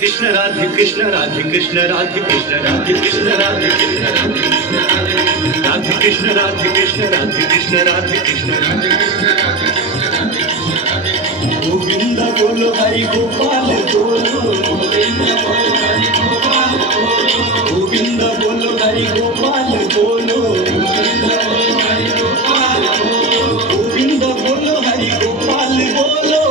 कृष्ण राधे कृष्ण राधे कृष्ण राधे कृष्ण राधे कृष्ण राधे कृष्ण राधे कृष्ण राधे कृष्ण राधे कृष्ण राधे कृष्ण राधे गोविंद बोलो हरि गोपाल बोलो गोविंद बोलो हरि गोपाल बोलो गोविंद बोलो हरि गोपाल बोलो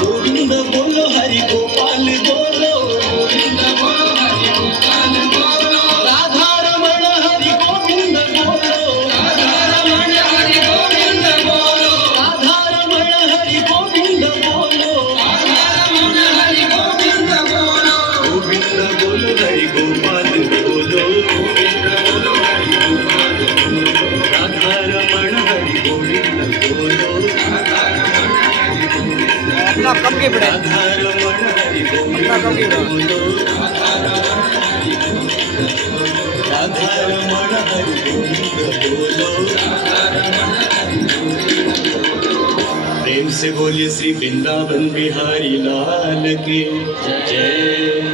गोविंद बोलो हरि गोपाल बोलो राधा रमण हरि गोविंद बोलो राधा रमण हरि गोविंद बोलो गोविंद बोलो हरि गोपाल बोलो राधा रमण हरि गोविंद बोलो अपना कब के पड़े राधा रमण हरि अपना कब के बोलो राधा रमण हरि गोविंद बोलो प्रेम से बोलिए श्री वृंदावन बिहारी लाल की जय।